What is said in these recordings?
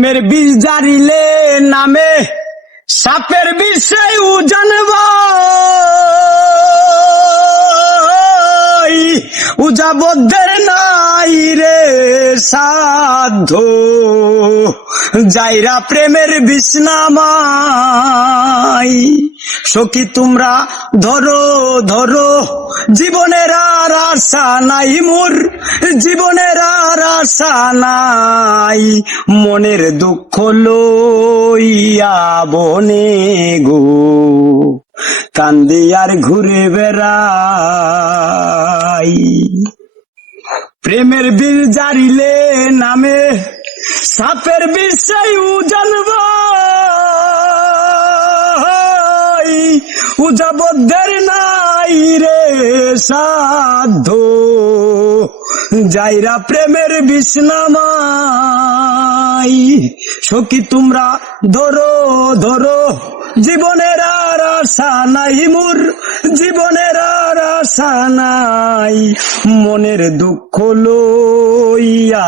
মের বিষ জারিলে নামে সাপের বিষয় জানব উজাবদ্ধের নাই রে সাধ্য যাইরা প্রেমের বিষ্ণামাই সখী তোমরা ধরো ধরো জীবনের আর আশা নাই মোর জীবনের আর আশা নাই মনের দুঃখ লইয়া বনে গো কান্দি আর ঘুরে বেড়াই প্রেমের বীর জারিলে নামে সাপের বিষয় জানব উজাবদ্ধের নাই রে সাধ্য যাইরা প্রেমের বিষ্ণামাই সখী তোমরা ধরো ধরো জীবনের আর আশা নাই মোর জীবনের আর আশা নাই মনের দুঃখ লইয়া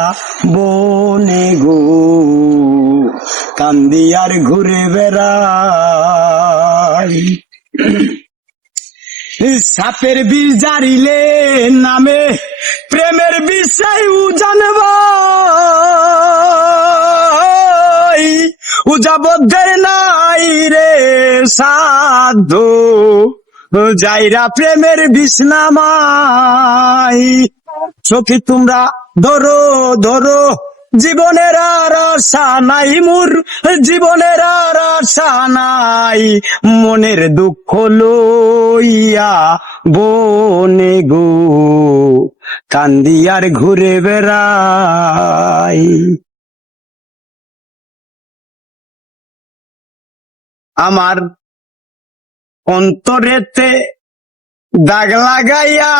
বনে গো কান্দি আর ঘুরে বেড়াই সাপের বিষ জারিলে নামে প্রেমের বিষয় জানব উজাবদ্ধের নাই রে সাধ্য যাইরা প্রেমের বিষ্ণামাই সখী তোমরা ধরো ধরো জীবনের আর আশা নাই মোর জীবনের আর আশা নাই মনের দুঃখ লইয়া বনে গো কান্দি আর ঘুরে বেড়াই আমার অন্তরেতে দাগ লাগাইয়া